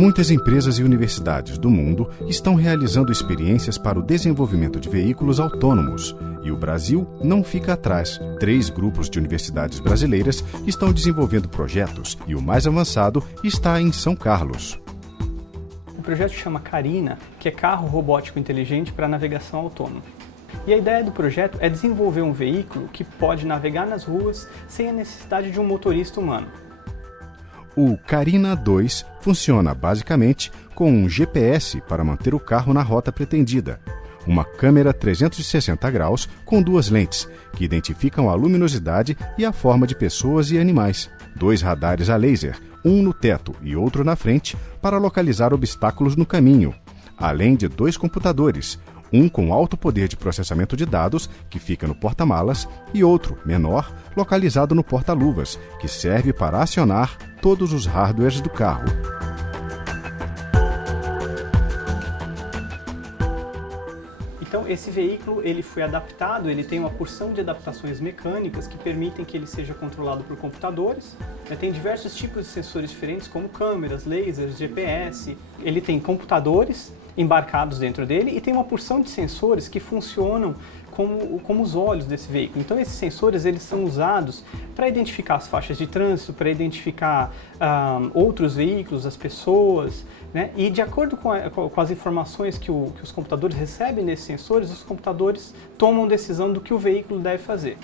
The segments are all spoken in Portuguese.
Muitas empresas e universidades do mundo estão realizando experiências para o desenvolvimento de veículos autônomos. E o Brasil não fica atrás. 3 grupos de universidades brasileiras estão desenvolvendo projetos e o mais avançado está em São Carlos. O projeto chama Carina, que é Carro Robótico Inteligente para Navegação Autônoma. E a ideia do projeto é desenvolver um veículo que pode navegar nas ruas sem a necessidade de um motorista humano. O Carina 2 funciona basicamente com um GPS para manter o carro na rota pretendida, uma câmera 360 graus com 2 lentes, que identificam a luminosidade e a forma de pessoas e animais, 2 radares a laser, um no teto e outro na frente, para localizar obstáculos no caminho, além de 2 computadores, um com alto poder de processamento de dados, que fica no porta-malas, e outro, menor, localizado no porta-luvas, que serve para acionar todos os hardwares do carro. Então, esse veículo ele foi adaptado, ele tem uma porção de adaptações mecânicas que permitem que ele seja controlado por computadores. Tem diversos tipos de sensores diferentes, como câmeras, lasers, GPS. Ele tem computadores embarcados dentro dele e tem uma porção de sensores que funcionam como os olhos desse veículo. Então esses sensores eles são usados para identificar as faixas de trânsito, para identificar outros veículos, as pessoas, né? E de acordo com as informações que os computadores recebem desses sensores, os computadores tomam decisão do que o veículo deve fazer.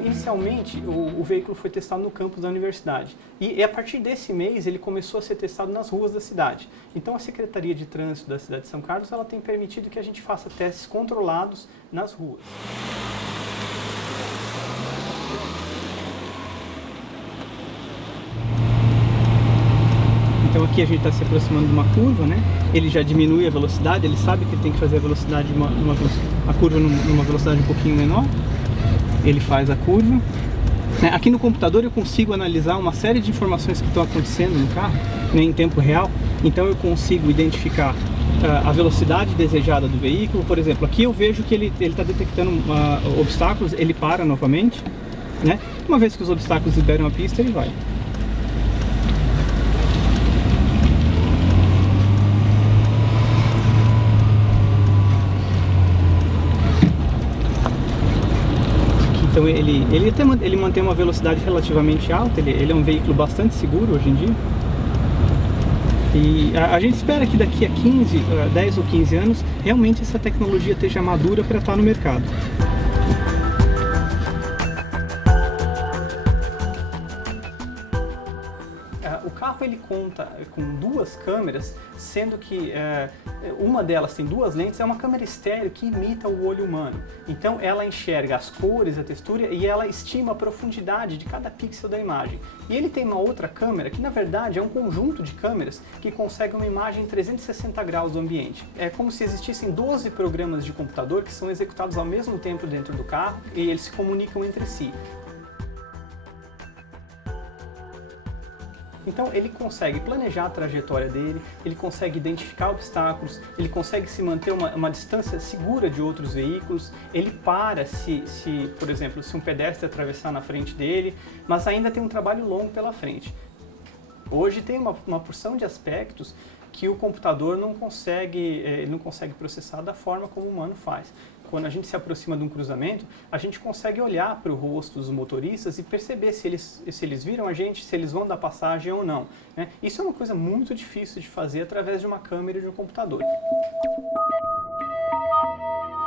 Inicialmente, o veículo foi testado no campus da universidade e a partir desse mês ele começou a ser testado nas ruas da cidade. Então a Secretaria de Trânsito da cidade de São Carlos ela tem permitido que a gente faça testes controlados nas ruas. Então aqui a gente está se aproximando de uma curva, né? Ele já diminui a velocidade, ele sabe que ele tem que fazer a velocidade a curva numa velocidade um pouquinho menor. Ele faz a curva. Aqui no computador eu consigo analisar uma série de informações que estão acontecendo no carro, né, em tempo real. Então eu consigo identificar a velocidade desejada do veículo. Por exemplo, aqui eu vejo que ele está detectando obstáculos, ele para novamente, né? Uma vez que os obstáculos liberam a pista, ele vai. Então ele mantém uma velocidade relativamente alta, ele é um veículo bastante seguro hoje em dia. E a gente espera que daqui a 10 ou 15 anos, realmente essa tecnologia esteja madura para estar no mercado. O carro ele conta com 2 câmeras, sendo que uma delas tem 2 lentes, é uma câmera estéreo que imita o olho humano. Então ela enxerga as cores, a textura e ela estima a profundidade de cada pixel da imagem. E ele tem uma outra câmera que na verdade é um conjunto de câmeras que consegue uma imagem em 360 graus do ambiente. É como se existissem 12 programas de computador que são executados ao mesmo tempo dentro do carro e eles se comunicam entre si. Então ele consegue planejar a trajetória dele, ele consegue identificar obstáculos, ele consegue se manter uma distância segura de outros veículos, ele para por exemplo, se um pedestre atravessar na frente dele, mas ainda tem um trabalho longo pela frente. Hoje tem uma porção de aspectos que o computador não consegue processar da forma como o humano faz. Quando a gente se aproxima de um cruzamento, a gente consegue olhar para o rosto dos motoristas e perceber se eles viram a gente, se eles vão dar passagem ou não, né? Isso é uma coisa muito difícil de fazer através de uma câmera e de um computador.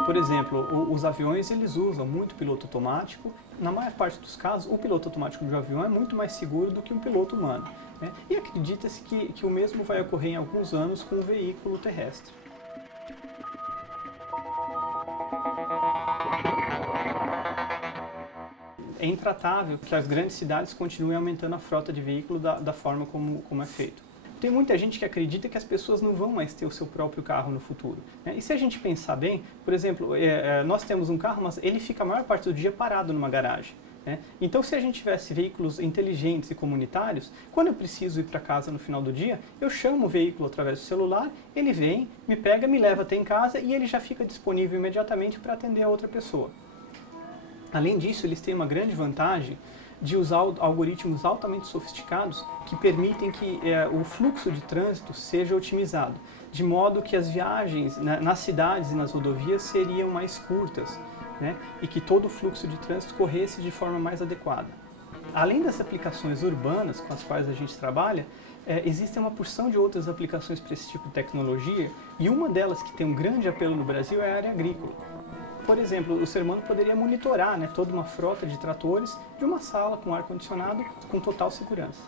Por exemplo, os aviões eles usam muito piloto automático. Na maior parte dos casos, o piloto automático de um avião é muito mais seguro do que um piloto humano, né? E acredita-se que o mesmo vai ocorrer em alguns anos com um veículo terrestre. É intratável que as grandes cidades continuem aumentando a frota de veículos da forma como é feito. Tem muita gente que acredita que as pessoas não vão mais ter o seu próprio carro no futuro, né? E se a gente pensar bem, por exemplo, nós temos um carro, mas ele fica a maior parte do dia parado numa garagem, né? Então se a gente tivesse veículos inteligentes e comunitários, quando eu preciso ir para casa no final do dia, eu chamo o veículo através do celular, ele vem, me pega, me leva até em casa e ele já fica disponível imediatamente para atender a outra pessoa. Além disso, eles têm uma grande vantagem de usar algoritmos altamente sofisticados que permitem que o fluxo de trânsito seja otimizado, de modo que as viagens nas cidades e nas rodovias seriam mais curtas, né, e que todo o fluxo de trânsito corresse de forma mais adequada. Além das aplicações urbanas com as quais a gente trabalha, existe uma porção de outras aplicações para esse tipo de tecnologia, e uma delas que tem um grande apelo no Brasil é a área agrícola. Por exemplo, o ser humano poderia monitorar, né, toda uma frota de tratores de uma sala com ar-condicionado com total segurança.